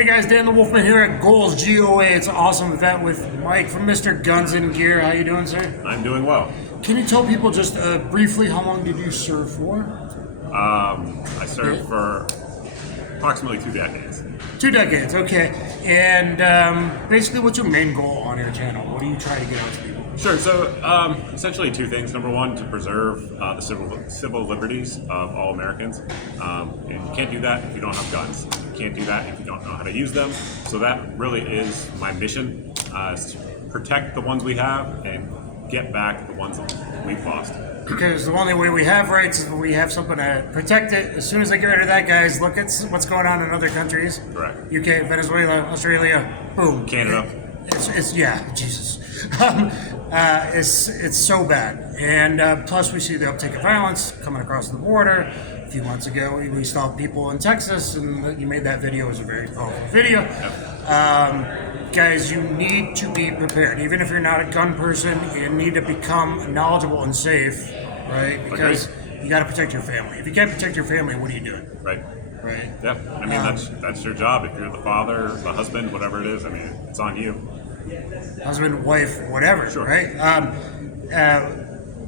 Hey guys, Dan the Wolfman here at Goals GOA. It's an awesome event with Mike from Mrgunsngear. How you doing, sir? I'm doing well. Can you tell people just briefly how long did you serve for? I served for approximately 2 decades. 2 decades, okay. And basically, what's your main goal on your channel? What do you try to get out to people? Sure. So essentially 2 things. Number 1, to preserve the civil liberties of all Americans. And you can't do that if you don't have guns. You can't do that if you don't know how to use them. So that really is my mission, is to protect the ones we have and get back the ones that we've lost. Because the only way we have rights is when we have something to protect it. As soon as they get rid of that, guys, look at what's going on in other countries. Correct. UK, Venezuela, Australia, boom. Canada. It's yeah, Jesus. It's so bad. And plus we see the uptick of violence coming across the border. A few months ago, we saw people in Texas, and you made that video. It was a very powerful video. Yep. Guys, you need to be prepared. Even if you're not a gun person, you need to become knowledgeable and safe, right? Because you got to protect your family. If you can't protect your family, what are you doing? Right. Right. Yeah. I mean, that's your job. If you're the father, the husband, whatever it is, I mean, it's on you. Husband, wife, whatever, Sure. right?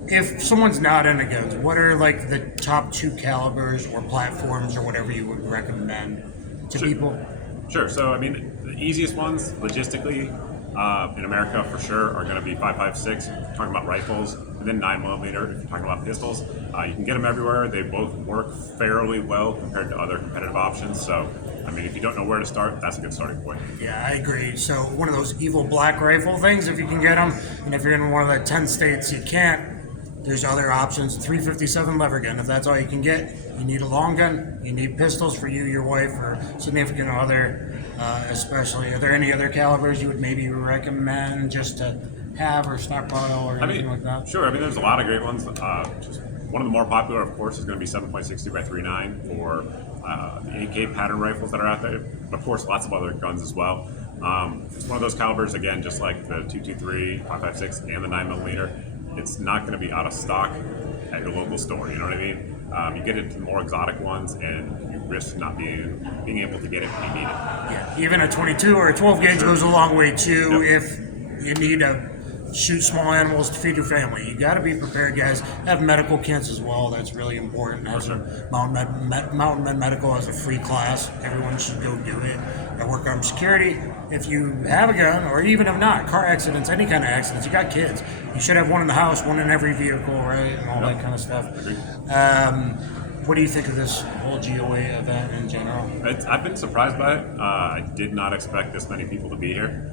If someone's not into guns, what are like the top 2 calibers or platforms or whatever you would recommend to people? Sure. So, I mean, the easiest ones, logistically, in America for sure, are going to be 5.56. If you're talking about rifles, and then 9mm. If you're talking about pistols, you can get them everywhere. They both work fairly well compared to other competitive options. So, I mean, if you don't know where to start, that's a good starting point. Yeah, I agree. So one of those evil black rifle things, if you can get them, and if you're in one of the 10 states you can't, there's other options. 357 lever gun, if that's all you can get. You need a long gun. You need pistols for you, your wife, or significant other, especially. Are there any other calibers you would maybe recommend just to have or stockpile or anything like that? Sure. I mean, there's a lot of great ones. Just one of the more popular, of course, is going to be 7.62 by 3.9 for the AK pattern rifles that are out there. But of course, lots of other guns as well. It's one of those calibers, again, just like the 223, 5.56, and the 9mm. It's not going to be out of stock at your local store. You know what I mean? You get into more exotic ones, and you risk not being able to get it when you need it. Yeah, even a 22 or a 12 gauge goes a long way too. Yep. If you need to shoot small animals to feed your family, you got to be prepared, guys. Have medical kits as well. That's really important. Mountain Med Medical has a free class. Everyone should go do it. I work on security. If you have a gun, or even if not, car accidents, any kind of accidents, you got kids, you should have one in the house, one in every vehicle, right, and all that kind of stuff. What do you think of this whole GOA event in general? I've been surprised by it. I did not expect this many people to be here.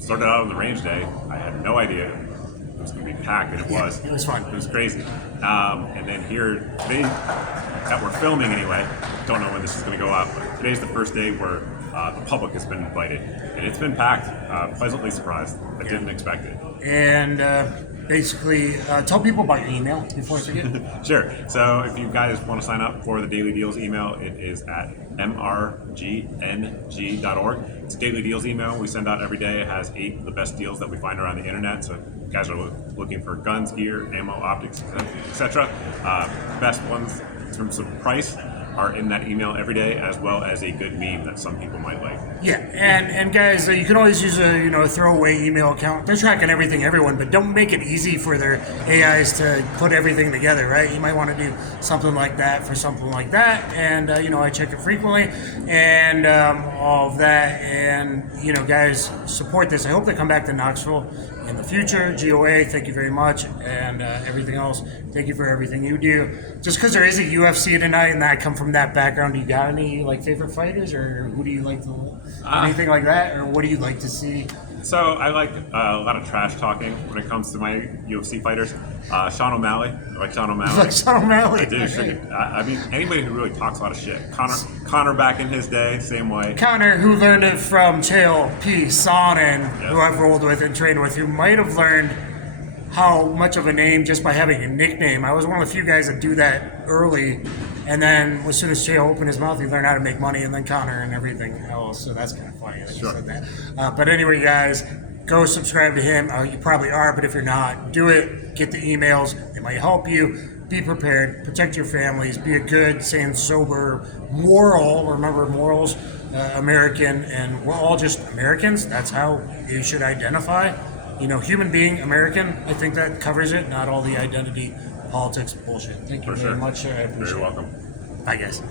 Started out on the range day. I had no idea it was going to be packed, and it was. It was fun. It was crazy. And then here today, that we're filming anyway. Don't know when this is going to go out, but today's the first day where the public has been invited, and it's been packed. Pleasantly surprised. I didn't expect it. And basically, tell people about your email before I forget. Sure. So if you guys want to sign up for the Daily Deals email, it is at mrgng.org. It's a daily deals email we send out every day. It has 8 of the best deals that we find around the internet. So if you guys are looking for guns, gear, ammo, optics, etc., best ones in terms of price are in that email every day, as well as a good meme that some people might like. Yeah, and guys, you can always use a throwaway email account. They're tracking everything, everyone, but don't make it easy for their AIs to put everything together, right? You might want to do something like that for something like that, and I check it frequently, and all of that, and guys, support this. I hope they come back to Knoxville in the future. GOA, thank you very much, and everything else, thank you for everything you do. Just because there is a UFC tonight, and I come from that background, do you got any favorite fighters, or who do you like to anything like that, or what do you like to see? So I like a lot of trash talking when it comes to my UFC fighters. Sean O'Malley. I like Sean O'Malley. Like Sean O'Malley. I do. I mean, anybody who really talks a lot of shit. Connar back in his day, same way. Connar, who learned it from Chael, Sonnen, who I've rolled with and trained with, who might have learned how much of a name just by having a nickname. I was one of the few guys that do that early, and then as soon as Chael opened his mouth, he learned how to make money, and then Connar and everything else. So that's kind of funny that you said that. But anyway, guys, go subscribe to him. You probably are, but if you're not, do it. Get the emails. It might help you. Be prepared. Protect your families. Be a good, sane, sober, moral. Remember morals. American, and we're all just Americans. That's how you should identify. Human being, American. I think that covers it. Not all the identity politics bullshit. Thank you For very sure. much, sir. I appreciate Very it. welcome. Bye, guys.